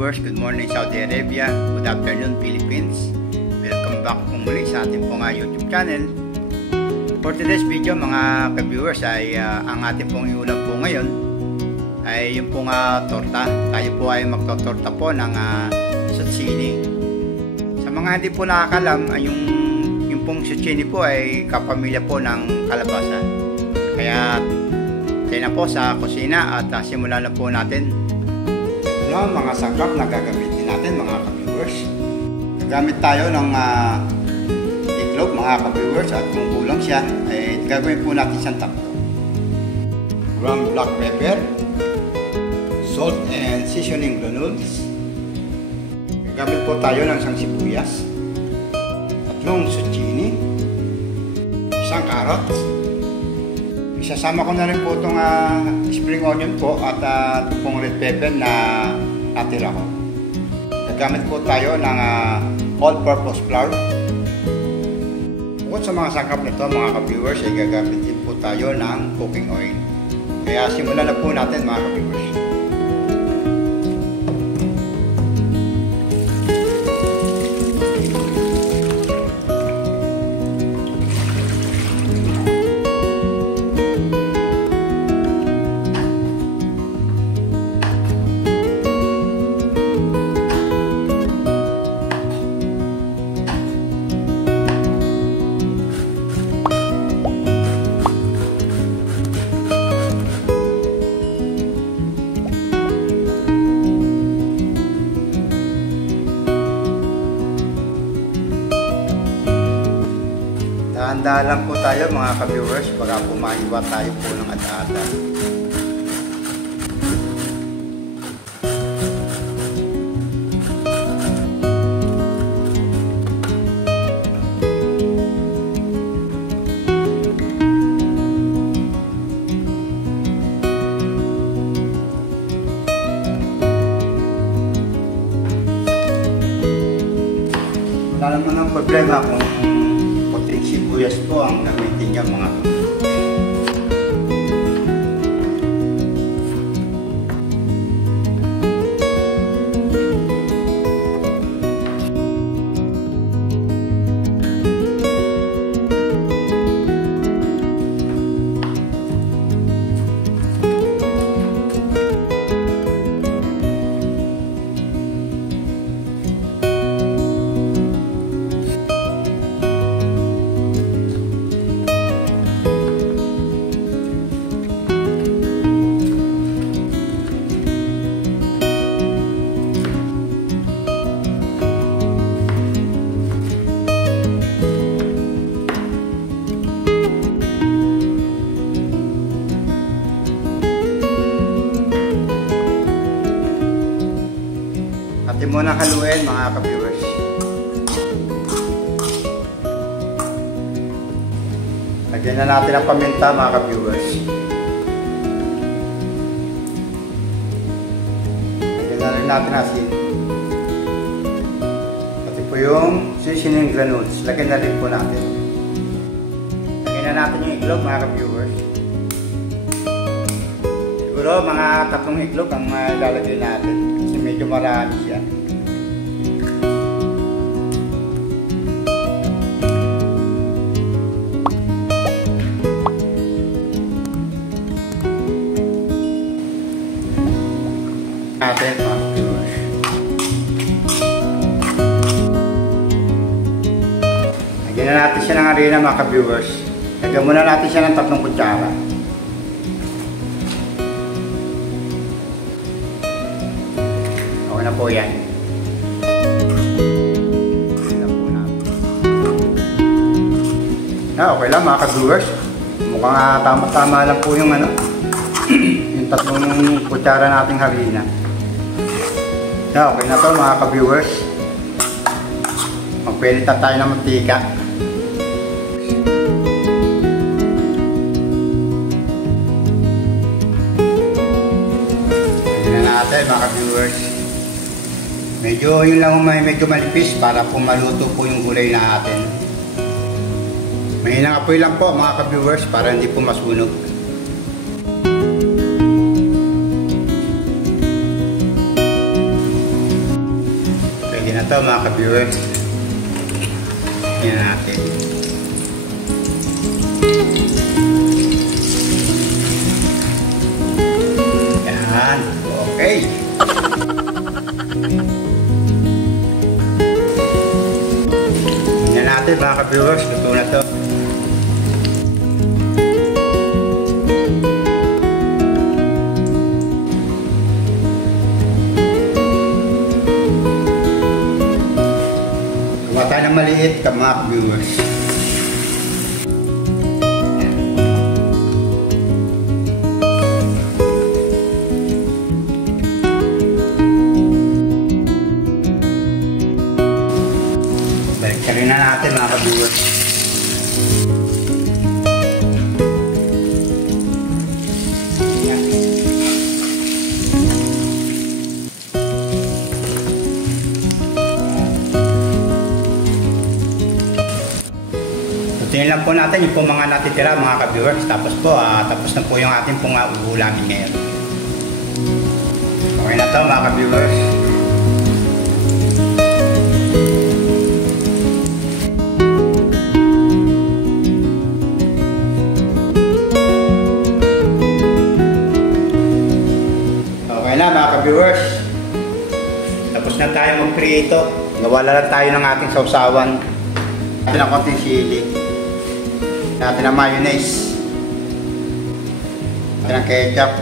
viewers, good morning Saudi Arabia, good afternoon Philippines. Welcome back po muli sa ating pong YouTube channel. For today's video mga ka-viewers ay ang ating pong iulam po ngayon ay yung pong torta. Tayo po ay magtotorta po ng zucchini. Sa mga hindi po nakakalam, ay yung pong zucchini po ay kapamilya po ng kalabasa. Kaya tayo na po sa kusina at simulan na po natin mga sangkap na gagamitin natin mga ka-viewers. Gagamit tayo ng iklog mga ka-viewers at kung kulang siya ay gagawin po natin siyang tatlo. Ground black pepper, salt and seasoning granules. Gagamit po tayo ng isang sibuyas, tatlong zucchini, isang carrots. Isasama ko na rin po itong spring onion po at itong red pepper na natira ko. Gagamit po tayo ng all-purpose flour. Bukod sa mga sangkap nito mga ka-viewers ay gagamit din po tayo ng cooking oil. Kaya simulan na po natin mga ka-viewers. Dahan-dahan lang po tayo mga ka-viewers baka po maiwa tayo po ng ada-ada. Wala naman ang problema kung sibuyas po ang gamitin niya mga kapatid. Atin muna haluin mga ka-viewers. Lagyan na natin ang paminta mga ka-viewers. Lagyan na rin natin asin. Pati po yung seasoning granules. Lagyan na rin po natin. Lagyan na natin yung iklog mga ka-viewers. Siguro mga 3 iklog ang lalagay natin. Medyo marami siya. Natin mga viewers. Lagyan na natin siya ng harina mga viewers. Lagyan muna natin siya ng 3 kutsara. Na po yan. Okay lang mga ka-viewers. Mukhang tama-tama lang po yung yung 3 kutsara nating harina. Okay na to mga ka-viewers. Magpilit na tayo ng mantika. Tignan natin mga ka-viewers. Medyo yun lang medyo manipis para po maluto po yung gulay natin. Mahinang apoy lang po mga ka-viewers para hindi po masunog. to mga ka-viewers. Yan natin. Yan. Okay. Yan natin mga ka-viewers. Luto na to. Tayo ng maliit ka mga viewers. Balik rin na natin mga viewers. Tingnan lang po natin yung mga natitira mga ka-viewers. Tapos po, tapos na po yung ating pong uulamin ngayon. Okay na to mga ka-viewers. Okay na mga ka-viewers. Tapos na tayo mag-prito. Nawala lang tayo ng ating sausawan. Ito ng konting sili. Natin ang mayonnaise. Natin ang ketchup.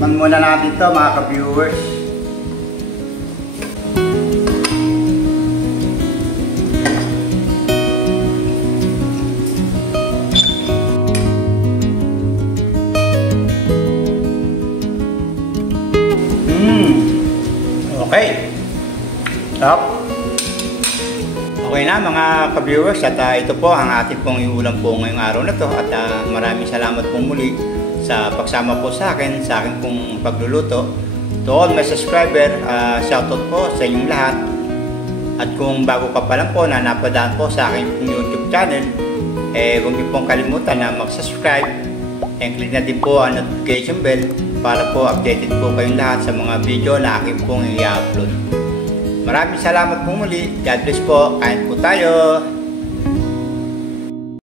Man muna natin ito mga ka-viewers. Okay. Stop. Okay na mga ka-viewers at ito po ang ating pong iulam po ngayong araw na to at maraming salamat po muli sa pagsama po sa akin pong pagluluto. To all my subscriber, shoutout po sa inyong lahat. At kung bago ka pa lang po na napadaan po sa aking pong YouTube channel, huwag niyo pong kalimutan na mag-subscribe and click na din po ang notification bell para po updated po kayong lahat sa mga video na aking pong i-upload. Maraming salamat po muli. God bless po. Kain po tayo.